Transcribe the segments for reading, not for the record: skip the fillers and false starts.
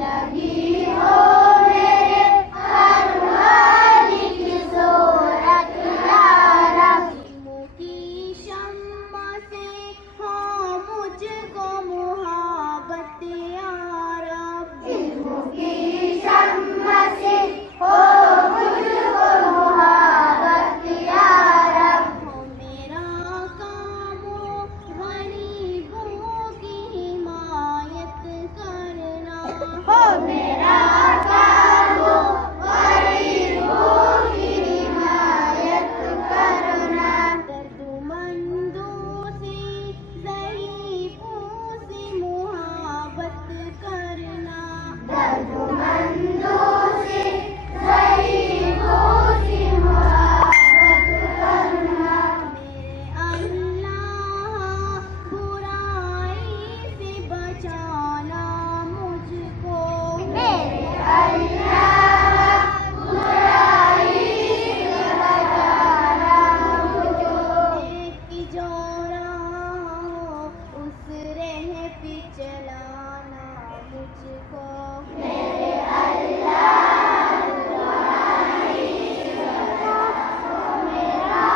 जिंदगी हो मेरे हर हाल की सूरत यारब, इल्मों की शम्मा से हो मुझको मुहब्बत यारब, इल्मों की शम्मा से हो मुझको मुहब्बत यारब, हो मेरा काम गरीबों की हिमायत करना, हो मेरा काम गरीबों की हिमायत करना, दर्दमंदों से ज़ईफ़ों से मुहब्बत करना, दर्दमंदों से ज़ईफ़ों से मुहब्बत करना, मेरे अल्लाह बुराई से बचाना मुझको, मेरे अल्लाह बुराई से बचाना मुझको, एक जो राह हो उस राह पे चलाना मुझको, मेरे अल्लाह बुराई से बचाना, मेरा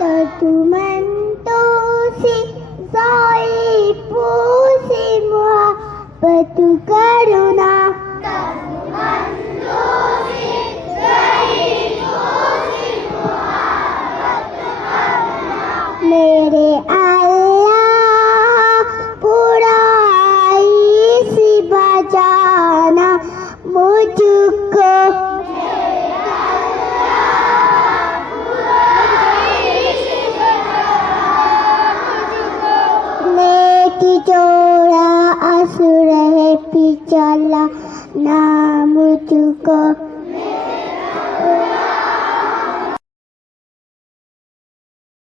दर्दमंदों से ज़ईफ़ों से मुहब्बत करना, दर्दमंदों से ज़ईफ़ों से मुहब्बत करना, मेरे अल्लाह बुराई से बचाना मुझको, नेकी जोड़ा असुर है पिछला ना मुझको।